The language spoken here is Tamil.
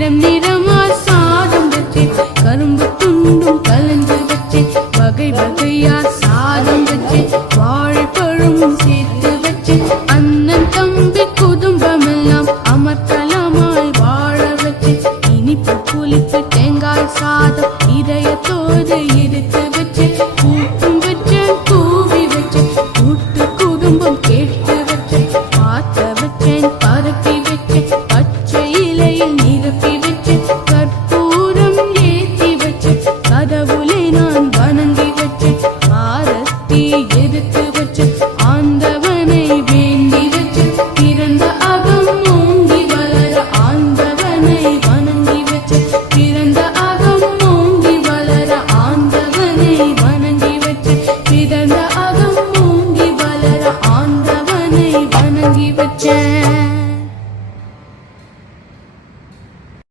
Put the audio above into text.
நிறம் நிறமா சாதம் வச்சு கரும்பு துண்டும் கலந்து வச்சு வகை வகையா சாதம் வச்சு வாழைப்பழம் சேர்த்து வச்சு அண்ணன் தம்பி குடும்பமெல்லாம் அமர்த்தலமாய் வாழ வச்சு இனிப்பு புளிப்பு தேங்காய் சாதம் இதயத்தோடு இருக்கு